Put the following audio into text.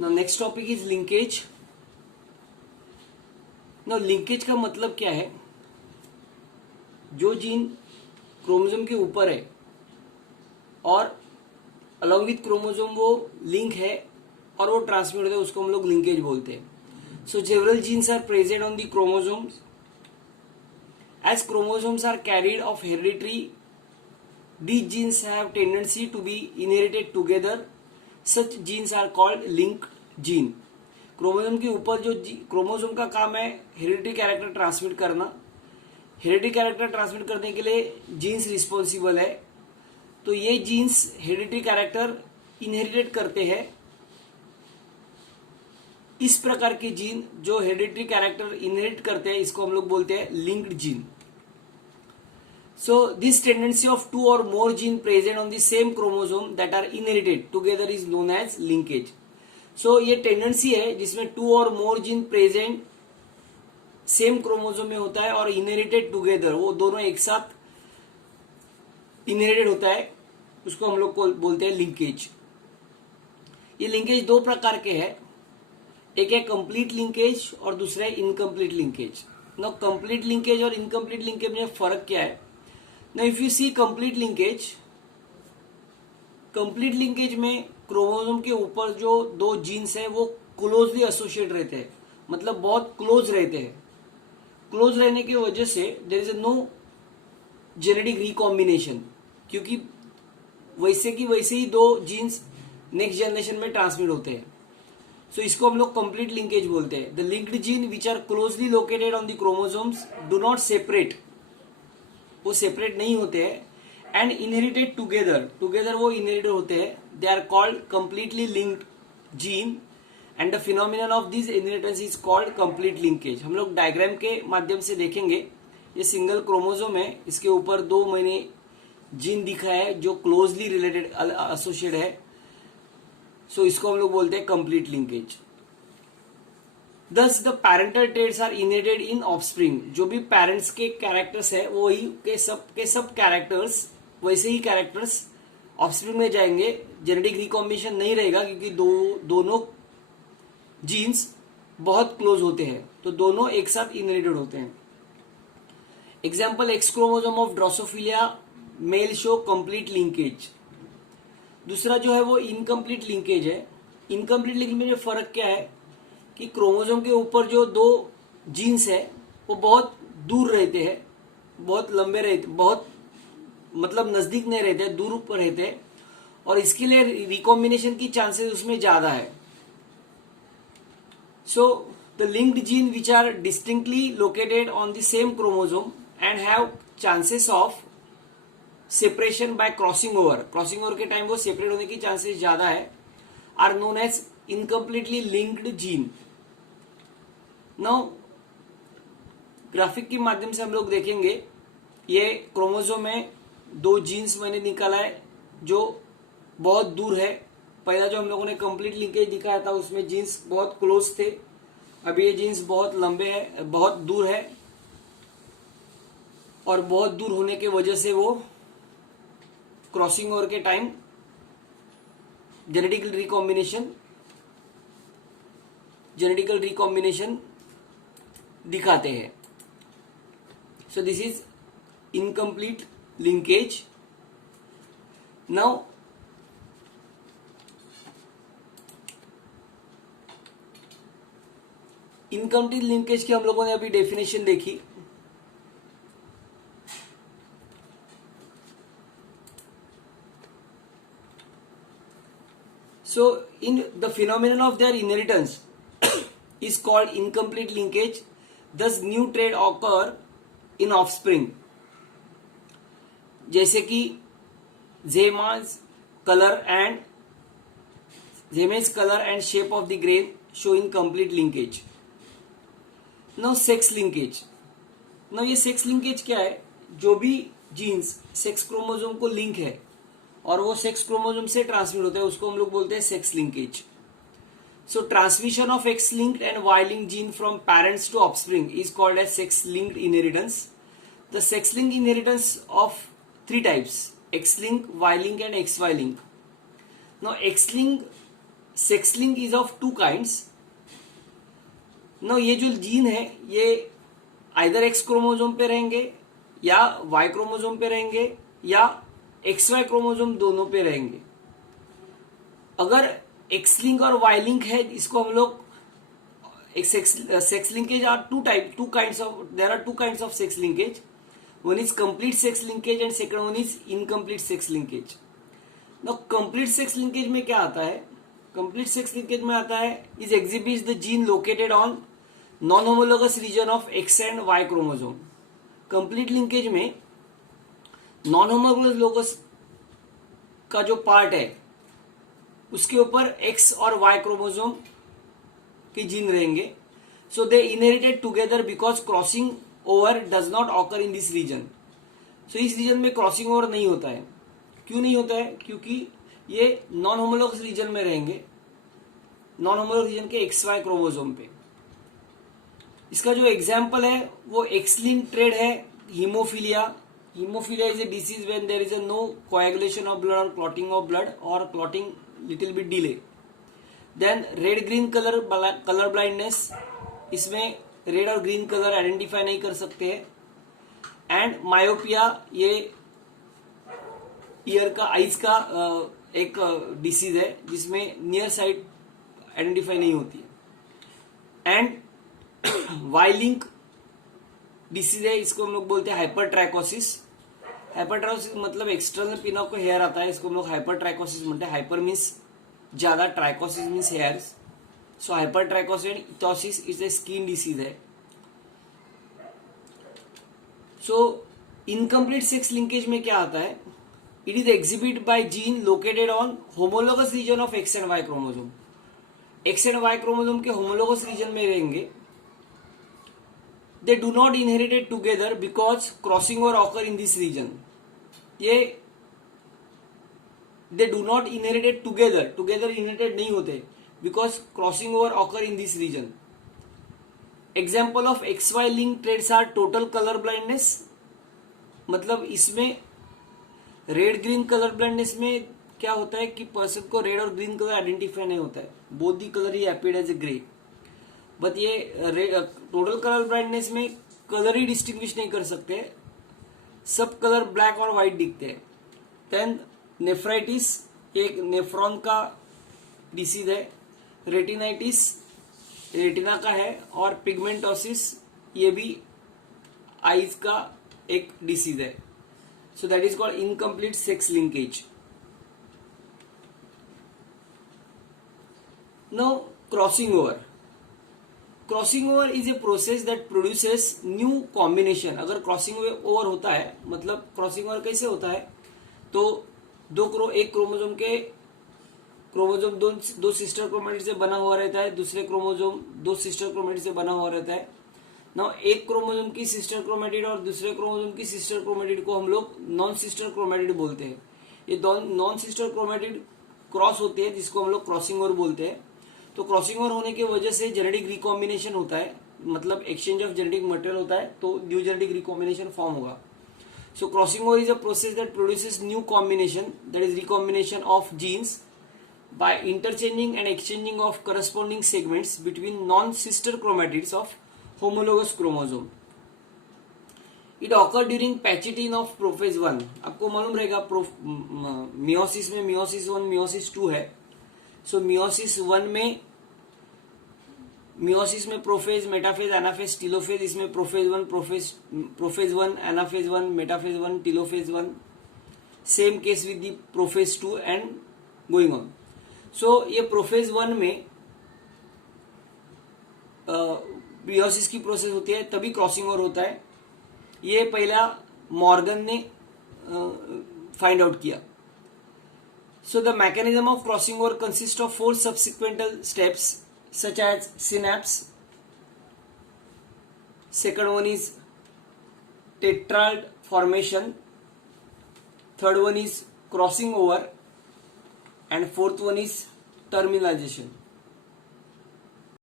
Now next topic is linkage. Now linkage का मतलब क्या है? जो जीन क्रोमोसोम के ऊपर है और अलॉन्ग विथ क्रोमोसोम वो लिंक है और वो ट्रांसमिट होता है, उसको हम लोग लिंकेज बोलते हैं। So several genes are present on the chromosomes. As chromosomes are carried of hereditary, these genes have tendency to be inherited together. Such genes are called linked gene. Chromosome के ऊपर जो क्रोमोसोम का काम है hereditary character transmit करना। Hereditary character transmit करने के लिए जीन्स रिस्पॉन्सिबल है। तो ये जीन्स हेरिडिटरी कैरेक्टर इनहेरिटेड करते हैं। इस प्रकार के जीन जो हेरिडिटरी कैरेक्टर इनहेरिट करते हैं इसको हम लोग बोलते हैं linked gene. So this tendency of two or more gene present on the same chromosome that are inherited together is known as linkage. So ये टेंडेंसी है जिसमें टू और मोर जीन प्रेजेंट सेम क्रोमोसोम में होता है और इनहेरिटेड टुगेदर, वो दोनों एक साथ इनहेरिटेड होता है, उसको हम लोग को बोलते हैं लिंकेज। ये लिंकेज दो प्रकार के हैं, एक है कंप्लीट लिंकेज और दूसरा है इनकम्प्लीट लिंकेज। ना कंप्लीट लिंकेज और इनकम्प्लीट लिंकेज में फर्क क्या है? Now if you see complete linkage में क्रोमोसोम के ऊपर जो दो जीन्स है वो क्लोजली एसोसिएट रहते हैं, मतलब बहुत क्लोज रहते हैं। क्लोज रहने की वजह से there is no genetic recombination, क्योंकि वैसे की वैसे ही दो जीन्स नेक्स्ट जनरेशन में ट्रांसमिट होते हैं। सो इसको हम लोग कंप्लीट लिंकेज बोलते हैं। The linked gene which are closely located on the chromosomes do not separate, वो सेपरेट नहीं होते हैं। एंड इनहेरिटेड टुगेदर वो इनहेरिटेड होते हैं। They are called completely linked gene and the phenomenon of this inheritance is called complete linkage. हम लोग diagram के माध्यम से देखेंगे। ये सिंगल क्रोमोसोम है, इसके ऊपर दो मैंने जीन दिखा है जो क्लोजली रिलेटेड एसोसिएट है। सो इसको हम लोग बोलते हैं complete linkage. Thus the parental traits are inherited in offspring. जो भी पेरेंट्स के कैरेक्टर्स है वो ही के सब कैरेक्टर्स वैसे ही कैरेक्टर्स ऑफस्प्रिंग में जाएंगे। जेनेटिक रिकॉम्बिनेशन नहीं रहेगा क्योंकि दोनों जीन्स बहुत क्लोज होते हैं, तो दोनों एक साथ इनहेरिटेड होते हैं। Example, X chromosome of drosophila male show complete linkage. दूसरा जो है वो इनकम्प्लीट लिंकेज है। इनकम्प्लीट लिंकेज में फर्क क्या है कि क्रोमोसोम के ऊपर जो दो जीन्स है वो बहुत दूर रहते हैं, बहुत लंबे रहते, बहुत मतलब नजदीक नहीं रहते, दूर ऊपर रहते हैं, और इसके लिए रिकॉम्बिनेशन की चांसेस उसमें ज्यादा है। So the linked gene which are distinctly located on the same chromosome and have chances of separation by crossing over के टाइम वो सेपरेट होने की चांसेस ज्यादा है, are known as incompletely linked gene. Now graphic के माध्यम से हम लोग देखेंगे। ये क्रोमोसोम में दो जीन्स मैंने निकाला है जो बहुत दूर है। पहला जो हम लोगों ने कंप्लीट लिंकेज दिखाया था उसमें जीन्स बहुत क्लोज थे, अभी ये जीन्स बहुत लंबे है, बहुत दूर है, और बहुत दूर होने के वजह से वो क्रॉसिंग ओवर के टाइम जेनेटिकल रिकॉम्बिनेशन दिखाते हैं। So this is incomplete linkage. Now incomplete linkage की हम लोगों ने अभी डेफिनेशन देखी। So in the phenomenon of their inheritance is called incomplete linkage. Thus new trait occur in offspring. जैसे कि Zema's color and shape of the grain show incomplete linkage. Now sex linkage. Now ये sex linkage क्या है? जो भी jeans sex chromosome को link है और वो सेक्स क्रोमोसोम से ट्रांसमिट होता है उसको हम लोग बोलते हैं sex linkage. So transmission of X linked and Y linked gene from parents to offspring is called as sex linked inheritance. The sex linked inheritance of three types: X link, Y link and X Y link. Now X link sex link is of two kinds. No, ये जो gene है ये either x chromosome पे रहेंगे या Y chromosome पे रहेंगे या एक्स वाई क्रोमोजोम दोनों पे रहेंगे। अगर एक्स लिंक और वाई लिंक है, इसको हम लोग sex linkage are two kinds of, there are two kinds of sex linkage. One is complete sex linkage and second one is incomplete sex linkage. Now complete sex linkage में क्या आता है? Complete sex linkage में आता है is exhibits the gene located on non-homologous region of X and Y chromosome. Complete linkage में non-homologous का जो पार्ट है उसके ऊपर X और Y क्रोमोसोम के जीन रहेंगे। So they inherited together because crossing over does not occur in this region. So इस रीजन में क्रॉसिंग ओवर नहीं होता है। क्यों नहीं होता है? क्योंकि ये नॉन होमोलॉगस रीजन में रहेंगे, नॉन होमोलॉगस रीजन के एक्स वाई क्रोमोसोम पे। इसका जो एग्जाम्पल है वो एक्स लिंक ट्रेड है haemophilia. Haemophilia is a disease when there is a no coagulation of blood और क्लॉटिंग ऑफ ब्लड और clotting little bit delay. Then red green colour blindness, इसमें red और ग्रीन कलर आइडेंटिफाई नहीं कर सकते हैं। And myopia, ये ear का आईज का एक डिसीज है जिसमें नियर साइड आइडेंटिफाई नहीं होती है। एंड वाई लिंक डिसीज है, इसको हम लोग बोलते हैं हाइपरट्राइकोसिस। हाइपरट्राइकोसिस मतलब एक्सटर्नल पिन ऑफ को हेयर आता है, इसको हम लोग हाइपरट्राइकोसिस बोलते हैं। हाइपर मीन्स ज्यादा, trichosis means hairs. So hypertrichosis and ichthyosis is a skin disease है। सो इनकम्प्लीट सेक्स लिंकेज में क्या आता है? It is exhibit by gene located on homologous region of X and Y chromosome. X and Y chromosome के homologous region में रहेंगे। They do not inherited together because crossing over occur in this region. ये they do not inherited together inherited नहीं होते because crossing over occur in this region. Example of X Y link traits are total colour blindness, मतलब इसमें red green colour blindness में क्या होता है कि पर्सन को रेड और ग्रीन कलर आइडेंटिफाई नहीं होता है, बोथ दी कलर ही appeared as a grey. But ये टोटल कलर ब्लाइंडनेस में कलर ही डिस्टिंग्विश नहीं कर सकते, सब कलर ब्लैक और व्हाइट दिखते हैं। देन नेफ्राइटिस एक नेफ्रॉन का डिसीज है। रेटिनाइटिस रेटिना का है। और पिगमेंटोसिस ये भी आईज का एक डिसीज है। So that is called incomplete sex linkage. No crossing over. Crossing over is a process that produces new combination. अगर क्रॉसिंग ओवर होता है, मतलब क्रॉसिंग ओवर कैसे होता है, तो एक क्रोमोसोम के क्रोमोसोम दो सिस्टर क्रोमेटिड से बना हुआ रहता है, दूसरे क्रोमोसोम दो सिस्टर क्रोमेटिड से बना हुआ रहता है। ना एक क्रोमोसोम की सिस्टर क्रोमेटिड और दूसरे क्रोमोसोम की सिस्टर क्रोमेटिड को हम लोग नॉन सिस्टर क्रोमेटिड बोलते हैं। ये नॉन सिस्टर क्रोमेटिड क्रॉस होती है जिसको हम लोग क्रॉसिंग ओवर बोलते हैं। तो क्रॉसिंग ओवर होने की वजह से जेनेटिक रिकॉम्बिनेशन होता है, मतलब एक्सचेंज ऑफ जेनेटिक मटेरियल होता है, तो न्यू जेनेटिक रिकॉम्बिनेशन फॉर्म होगा। So crossing over is a process that produces new combination, that is recombination of genes by interchanging and exchanging of corresponding segments between non-sister chromatids of homologous chromosome. It occurs during पैचिटिन of prophase 1. आपको मालूम रहेगा meiosis में meiosis 1 meiosis 2 है। सो meiosis 1 में meiosis में prophase, metaphase, anaphase, telophase. इसमें prophase 1, anaphase 1, metaphase 1, telophase 1। Same case with the prophase 2 and going on. So ये prophase 1 में मियोसिस की प्रोसेस होती है, तभी क्रॉसिंग ओवर होता है। ये पहला मॉर्गन ने फाइंड आउट किया। So the mechanism of crossing over consist of 4 subsequential steps such as synapse. Second one is tetrad formation. Third one is crossing over, and fourth one is terminalization.